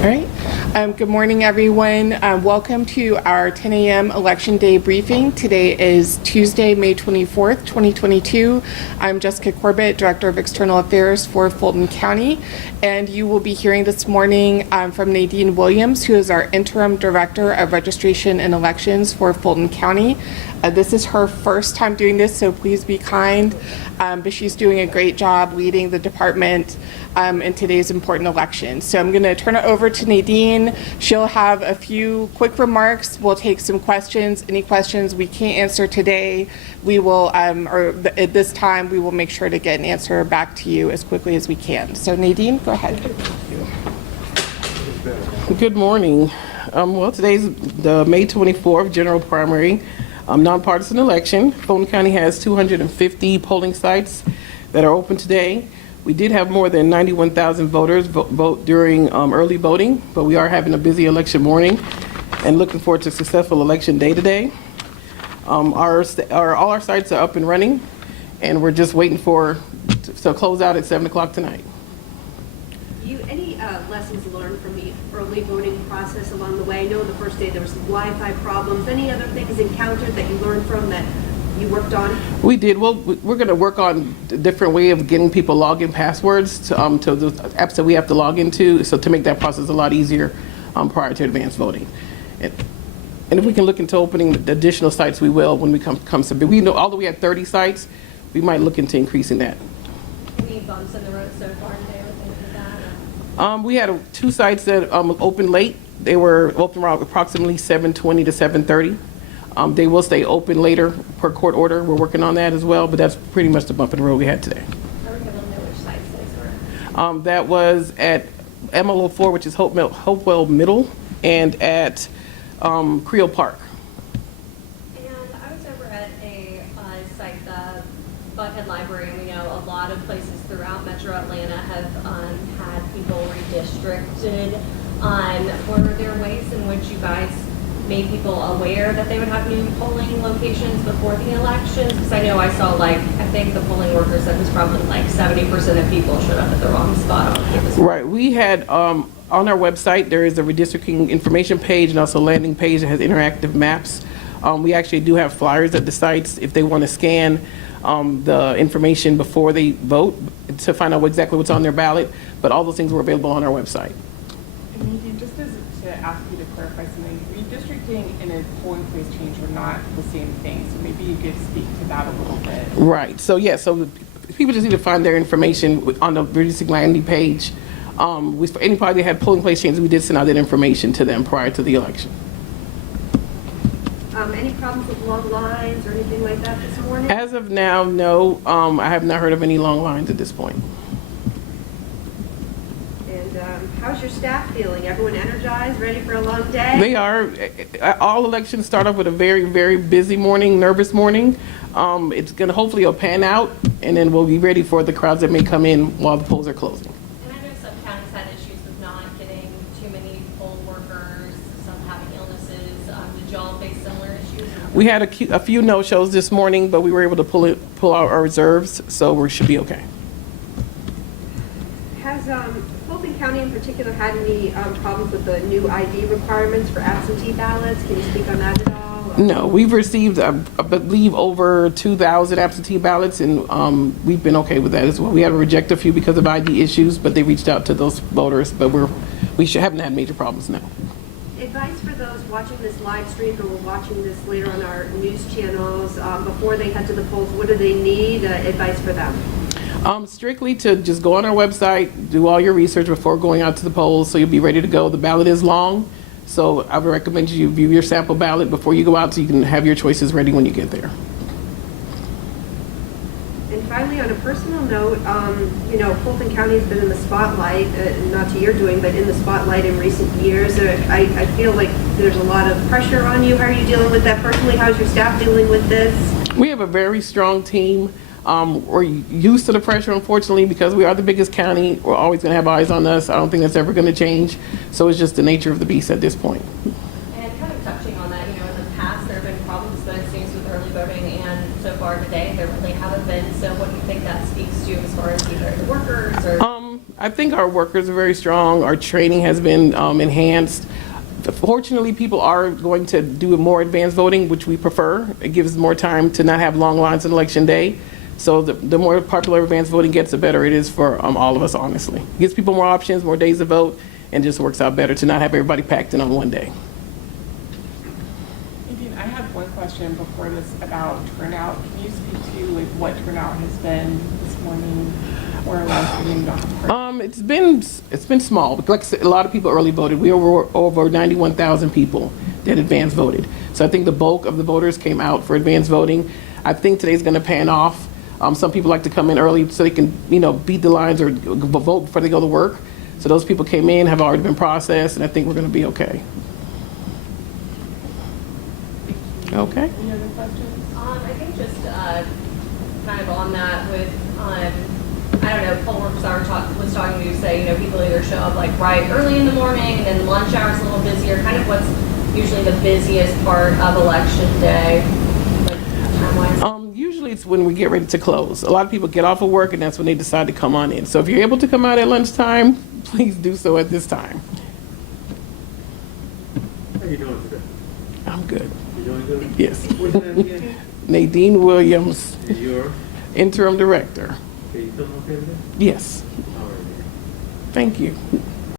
All right. Good morning, everyone. Welcome to our 10 a.m. Election Day briefing. Today is Tuesday, May 24th, 2022. I'm Jessica Corbett, Director of External Affairs for Fulton County, and you will be hearing this morning from Nadine Williams, who is our Interim Director of Registration and Elections for Fulton County. This is her first time doing this, so please be kind, but she's doing a great job leading the department in today's important election. So I'm going to turn it over to Nadine. She'll have a few quick remarks. We'll take some questions. Any questions we can't answer today, we will, or at this time, we will make sure to get an answer back to you as quickly as we can. So Nadine, go ahead. Good morning. Well, today's the May 24th general primary nonpartisan election. Fulton County has 250 polling sites that are open today. We did have more than 91,000 voters vote during early voting, but we are having a busy election morning and looking forward to a successful election day today. All our sites are up and running, and we're just waiting to close out at 7 o'clock tonight. Any lessons learned from the early voting process along the way? I know the first day there was some Wi-Fi problems. Any other things encountered that you learned from that you worked on? We did. Well, we're going to work on a different way of getting people login passwords to the apps that we have to log into, so to make that process a lot easier prior to advanced voting. And if we can look into opening additional sites, we will when we comes to. We know, although we had 30 sites, we might look into increasing that. Any bumps in the road so far today with things like that? We had two sites that opened late. They were open around approximately 7:20 to 7:30. They will stay open later per court order. We're working on that as well, but that's pretty much the bump in the road we had today. Are we able to know which sites those were? That was at MLO4, which is Hopewell Middle, and at Creel Park. And I was over at a site, the Buckhead Library, and we know a lot of places throughout Metro Atlanta have had people redistricted. Were there ways in which you guys made people aware that they would have new polling locations before the elections? Because I know I saw, I think the polling workers said it was probably 70% of people showed up at the wrong spot on campus. Right. We had on our website, there is a redistricting information page and also a landing page that has interactive maps. We actually do have flyers at the sites if they want to scan the information before they vote to find out exactly what's on their ballot, but all those things were available on our website. And just to ask you to clarify something, redistricting and a polling place change are not the same thing, so maybe you could speak to that a little bit. Right. So yeah, so people just need to find their information on the redistricting landing page. For anybody that had polling place changes, we did send out that information to them prior to the election. Any problems with long lines or anything like that this morning? As of now, no. I have not heard of any long lines at this point. How's your staff feeling? Everyone energized, ready for a long day? They are. All elections start off with a very, very busy morning, nervous morning. It's going to hopefully it'll pan out, and then we'll be ready for the crowds that may come in while the polls are closing. And I know some counties had issues with not getting too many poll workers, some having illnesses. Did y'all face similar issues? We had a few no-shows this morning, but we were able to pull out our reserves, so we should be okay. Has Fulton County in particular had any problems with the new ID requirements for absentee ballots? Can you speak on that at all? No, we've received, I believe, over 2,000 absentee ballots, and we've been okay with that as well. We had to reject a few because of ID issues, but they reached out to those voters, but haven't had major problems now. Advice for those watching this live stream or watching this later on our news channels before they head to the polls, what do they need? Advice for them? Strictly to just go on our website, do all your research before going out to the polls so you'll be ready to go. The ballot is long, so I would recommend you view your sample ballot before you go out so you can have your choices ready when you get there. And finally, on a personal note, Fulton County has been in the spotlight, not to your doing, but in the spotlight in recent years. I feel like there's a lot of pressure on you. How are you dealing with that personally? How's your staff dealing with this? We have a very strong team. We're used to the pressure, unfortunately, because we are the biggest county. We're always going to have eyes on us. I don't think that's ever going to change. So it's just the nature of the beast at this point. And kind of touching on that, in the past there have been problems, but it seems with early voting, and so far today there really haven't been. So what do you think that speaks to as far as either the workers or? I think our workers are very strong. Our training has been enhanced. Fortunately, people are going to do more advanced voting, which we prefer. It gives more time to not have long lines on election day. So the more popular advanced voting gets, the better it is for all of us, honestly. It gives people more options, more days to vote, and just works out better to not have everybody packed in on one day. Nadine, I have one question before this about turnout. Can you speak to like what turnout has been this morning, or last meeting? It's been small. Like I said, a lot of people early voted. We were over 91,000 people that advance voted. So I think the bulk of the voters came out for advance voting. I think today's going to pan off. Some people like to come in early so they can, beat the lines or vote before they go to work. So those people came in, have already been processed, and I think we're going to be okay. Okay. Any other questions? I think just kind of on that with, I don't know, poll workers was talking to say, people either show up like right early in the morning and then lunch hour's a little busier. Kind of what's usually the busiest part of election day, like time-wise? Usually it's when we get ready to close. A lot of people get off of work and that's when they decide to come on in. So if you're able to come out at lunchtime, please do so at this time. How you doing today? I'm good. You doing good? Yes. What's your name again? Nadine Williams, And you're? Interim Director. Okay, you feeling okay today? Yes. All right. Thank you.